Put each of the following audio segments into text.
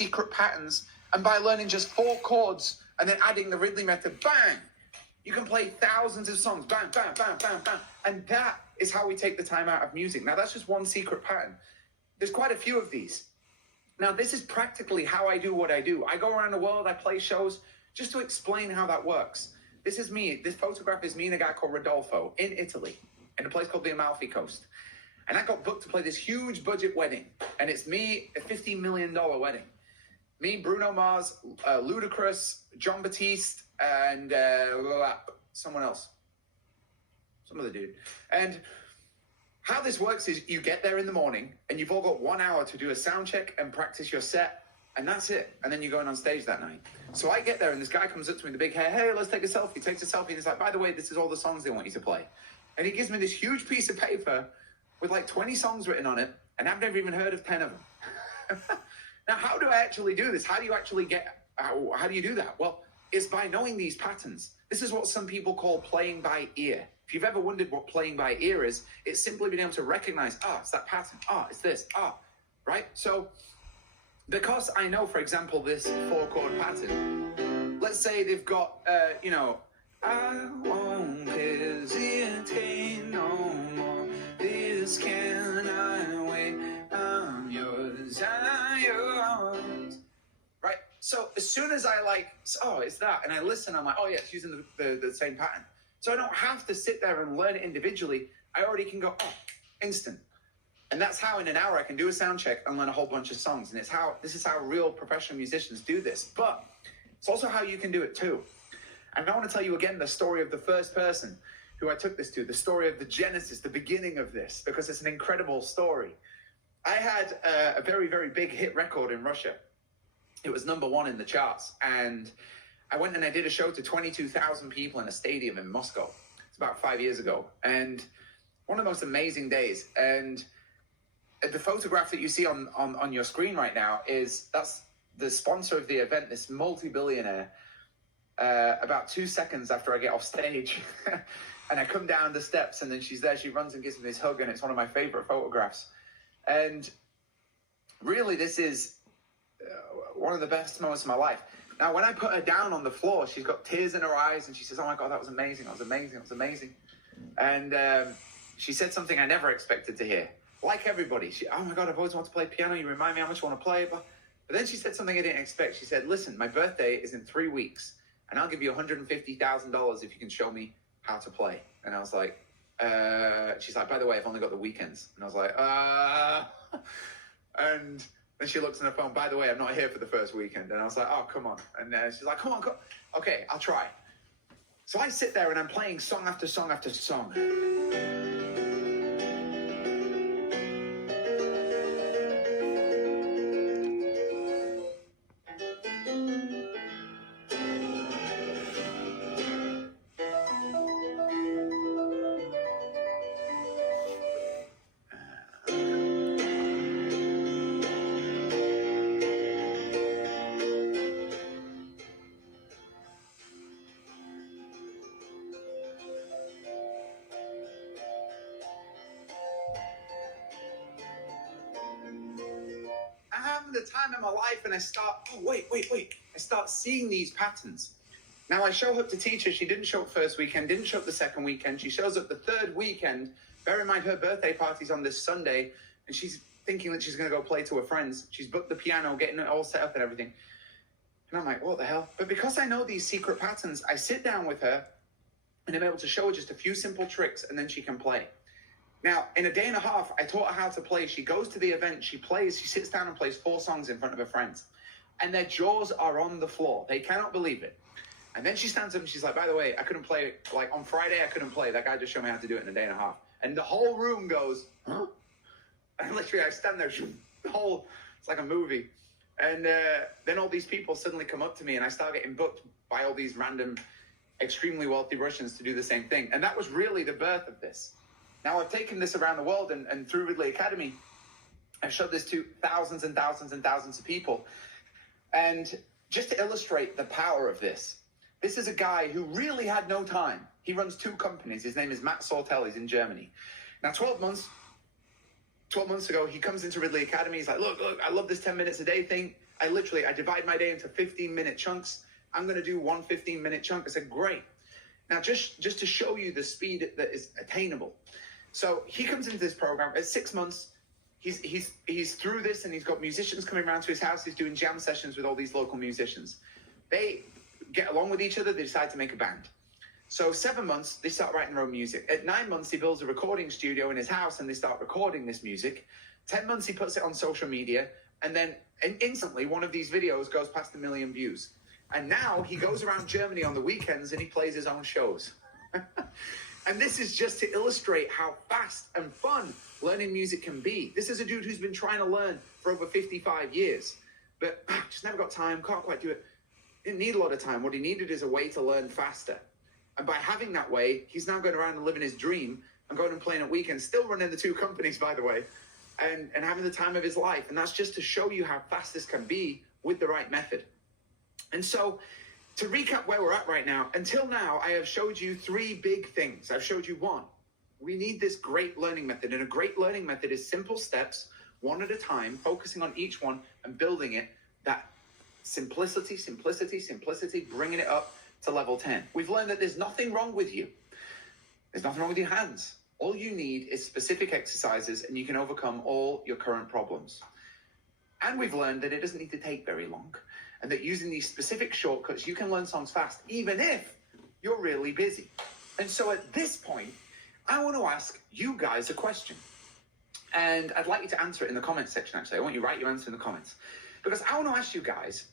secret patterns, and by learning just 4 chords and then adding the Ridley method, bang, you can play thousands of songs, bang, bang, bang, bang, bang. And that is how we take the time out of music. Now, that's just one secret pattern. There's quite a few of these. Now, this is practically how I do what I do. I go around the world, I play shows, just to explain how that works. This is me. This photograph is me and a guy called Rodolfo in Italy, in a place called the Amalfi Coast. And I got booked to play this huge budget wedding. And it's me, a $50 million wedding. Me, Bruno Mars, Ludacris, John Batiste, and someone else. Some other dude. And how this works is you get there in the morning and you've all got 1 hour to do a sound check and practice your set. And that's it. And then you're going on stage that night. So I get there and this guy comes up to me with the big hair. Hey, let's take a selfie. Takes a selfie. And he's like, by the way, this is all the songs they want you to play. And he gives me this huge piece of paper with like 20 songs written on it. And I've never even heard of 10 of them. Now, how do I actually do this? How do you actually how do you do that? Well, it's by knowing these patterns. This is what some people call playing by ear. If you've ever wondered what playing by ear is, it's simply being able to recognize, it's that pattern. It's this, right? So because I know, for example, this 4-chord pattern, let's say they've got, I won't hesitate no more. This can I wait? I'm yours, I'm yours. Right? So as soon as I it's that, and I listen, I'm like, oh yeah, it's using the same pattern. So I don't have to sit there and learn it individually. I already can go, instant. And that's how in an hour I can do a sound check and learn a whole bunch of songs. And this is how real professional musicians do this. But it's also how you can do it too. And I want to tell you again the story of the first person who I took this to, the story of the genesis, the beginning of this, because it's an incredible story. I had a very, very big hit record in Russia. It was #1 in the charts. And I went and I did a show to 22,000 people in a stadium in Moscow. It's about 5 years ago. And one of the most amazing days. And the photograph that you see on your screen right now that's the sponsor of the event, this multi-billionaire, about 2 seconds after I get off stage. And I come down the steps and then she's there. She runs and gives me this hug and it's one of my favorite photographs. And really, this is one of the best moments of my life. Now, when I put her down on the floor, she's got tears in her eyes and she says, oh my God, that was amazing. That was amazing. That was amazing. And she said something I never expected to hear. Like everybody, oh my God, I've always wanted to play piano. You remind me how much I want to play. But then she said something I didn't expect. She said, listen, my birthday is in 3 weeks and I'll give you $150,000 if you can show me how to play. And I was like, she's like, by the way, I've only got the weekends. And I was like, and then she looks on her phone, by the way, I'm not here for the first weekend. And I was like, oh, come on. And she's like, come on, go. Okay, I'll try. So I sit there and I'm playing song after song after song. The time in my life and I start, wait. I start seeing these patterns. Now I show up to teach her. She didn't show up first weekend, didn't show up the second weekend. She shows up the third weekend. Bear in mind her birthday party's on this Sunday and she's thinking that she's going to go play to her friends. She's booked the piano, getting it all set up and everything. And I'm like, what the hell? But because I know these secret patterns, I sit down with her and I'm able to show her just a few simple tricks and then she can play. Now, in a day and a half, I taught her how to play. She goes to the event, she sits down and plays 4 songs in front of her friends. And their jaws are on the floor. They cannot believe it. And then she stands up and she's like, by the way, I couldn't play, like on Friday, I couldn't play. That guy just showed me how to do it in a day and a half. And the whole room goes, huh? And literally I stand there, it's like a movie. And then all these people suddenly come up to me and I start getting booked by all these random, extremely wealthy Russians to do the same thing. And that was really the birth of this. Now, I've taken this around the world and through Ridley Academy, I've showed this to thousands and thousands and thousands of people. And just to illustrate the power of this is a guy who really had no time. He runs 2 companies. His name is Matt Sortel. He's in Germany. Now, 12 months ago, he comes into Ridley Academy. He's like, look, I love this 10 minutes a day thing. I divide my day into 15-minute chunks. I'm going to do one 15-minute chunk. I said, great. Now, just to show you the speed that is attainable. So he comes into this program at 6 months. He's through this, and he's got musicians coming around to his house. He's doing jam sessions with all these local musicians. They get along with each other. They decide to make a band. So 7 months, they start writing their own music. At 9 months, he builds a recording studio in his house, and they start recording this music. 10 months, he puts it on social media, and then instantly one of these videos goes past 1 million views. And now he goes around Germany on the weekends and he plays his own shows. And this is just to illustrate how fast and fun learning music can be. This is a dude who's been trying to learn for over 55 years, but just never got time, can't quite do it. Didn't need a lot of time. What he needed is a way to learn faster. And by having that way, he's now going around and living his dream and going and playing at weekends, still running the 2 companies, by the way, and having the time of his life. And that's just to show you how fast this can be with the right method. And so, to recap where we're at right now, until now, I have showed you 3 big things. I've showed you 1. We need this great learning method. And a great learning method is simple steps, one at a time, focusing on each one and building it. That simplicity, bringing it up to level 10. We've learned that there's nothing wrong with you. There's nothing wrong with your hands. All you need is specific exercises, and you can overcome all your current problems. And we've learned that it doesn't need to take very long, and that using these specific shortcuts, you can learn songs fast, even if you're really busy. And so at this point, I want to ask you guys a question. And I'd like you to answer it in the comments section, actually. I want you to write your answer in the comments. Because I want to ask you guys,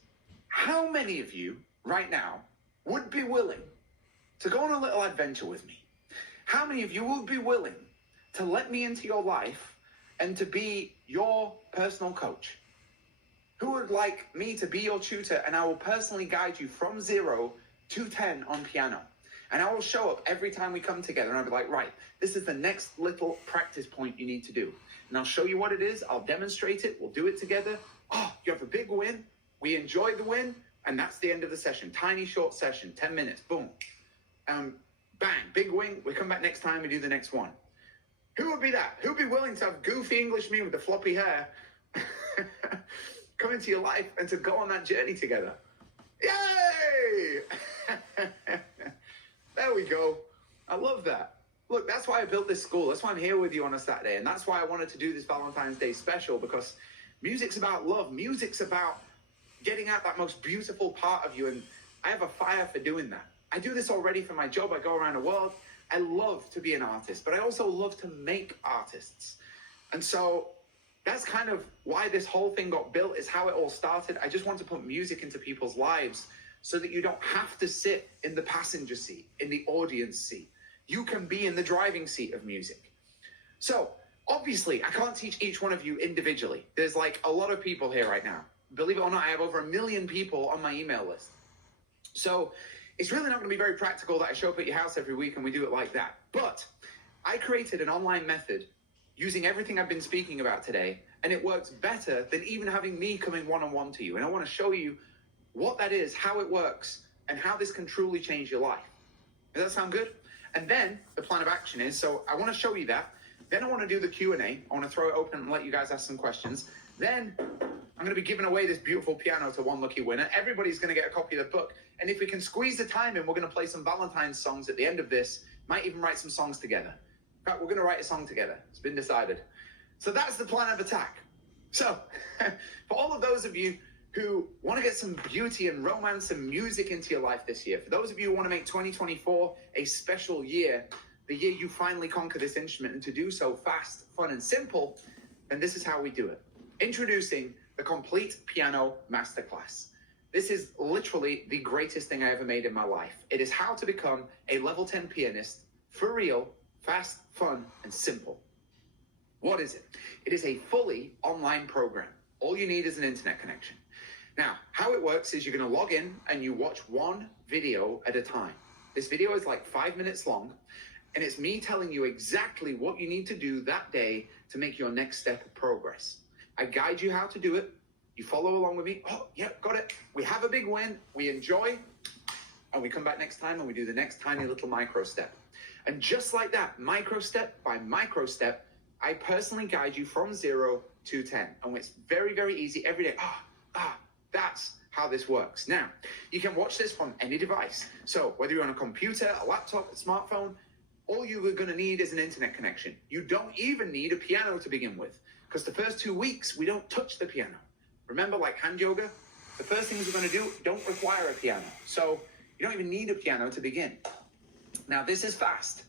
how many of you right now would be willing to go on a little adventure with me? How many of you would be willing to let me into your life and to be your personal coach? Who would like me to be your tutor, and I will personally guide you from 0 to 10 on piano? And I will show up every time we come together, and I'll be like, right, this is the next little practice point you need to do. And I'll show you what it is. I'll demonstrate it. We'll do it together. Oh, you have a big win. We enjoy the win. And that's the end of the session. Tiny, short session, 10 minutes. Boom. Bang, big win. We come back next time. We do the next one. Who would be that? Who would be willing to have goofy English me with the floppy hair come into your life and to go on that journey together? Yay! There we go. I love that. Look, that's why I built this school. That's why I'm here with you on a Saturday. And that's why I wanted to do this Valentine's Day special, because music's about love. Music's about getting out that most beautiful part of you. And I have a fire for doing that. I do this already for my job. I go around the world. I love to be an artist, but I also love to make artists. And so that's kind of why this whole thing got built, is how it all started. I just want to put music into people's lives so that you don't have to sit in the passenger seat, in the audience seat. You can be in the driving seat of music. So obviously, I can't teach each one of you individually. There's like a lot of people here right now. Believe it or not, I have over 1 million people on my email list. So it's really not going to be very practical that I show up at your house every week and we do it like that. But I created an online method using everything I've been speaking about today, and it works better than even having me coming one-on-one to you. And I want to show you what that is, how it works, and how this can truly change your life. Does that sound good? And then the plan of action is, so I want to show you that. Then I want to do the Q&A. I want to throw it open and let you guys ask some questions. Then I'm going to be giving away this beautiful piano to one lucky winner. Everybody's going to get a copy of the book. And if we can squeeze the time in, we're going to play some Valentine's songs at the end of this. Might even write some songs together. In fact, we're going to write a song together. It's been decided. So that's the plan of attack. So for all of those of you who want to get some beauty and romance and music into your life this year, for those of you who want to make 2024 a special year, the year you finally conquer this instrument, and to do so fast, fun, and simple, then this is how we do it. Introducing the Complete Piano Masterclass. This is literally the greatest thing I ever made in my life. It is how to become a level 10 pianist for real, fast, fun, and simple. What is it? It is a fully online program. All you need is an internet connection. Now, how it works is you're going to log in and you watch one video at a time. This video is like 5 minutes long, and it's me telling you exactly what you need to do that day to make your next step of progress. I guide you how to do it. You follow along with me. Oh, yeah, got it. We have a big win. We enjoy. And we come back next time and we do the next tiny little micro step. And just like that, micro step by micro step, I personally guide you from 0 to 10. And it's very, very easy every day. That's how this works. Now, you can watch this from any device. So whether you're on a computer, a laptop, a smartphone, all you're going to need is an internet connection. You don't even need a piano to begin with, because the first 2 weeks, we don't touch the piano. Remember, like hand yoga, the first things we're going to do don't require a piano. So you don't even need a piano to begin. Now, this is fast.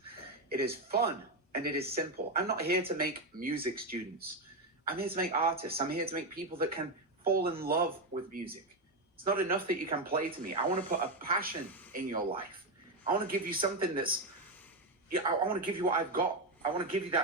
It is fun, and it is simple. I'm not here to make music students. I'm here to make artists. I'm here to make people that can fall in love with music. It's not enough that you can play to me. I want to put a passion in your life. I want to give you something I want to give you what I've got. I want to give you that